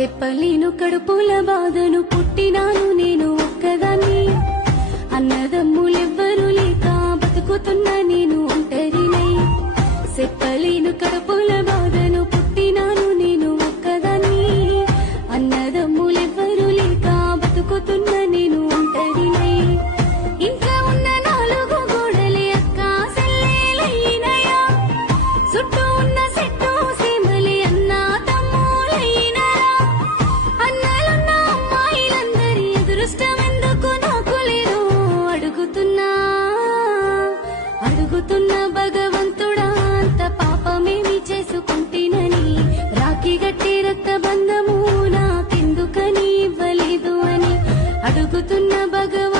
చెప్పలేను కడుపుల బాధను పుట్టినాను నేను ఒక్కదాన్ని. అన్నదమ్ములెవ్వరూ లేక బతుకుతున్నా నేను ఒంటరినై. చెప్పలేను కడుపు అడుగుతున్న భగవంతుడా అంత పాపమేమి చేసుకుంటేనని? రాఖీ గట్టి రక్త బంధము నాకెందుకని ఇవ్వలేదు అని అడుగుతున్న భగవంతుడా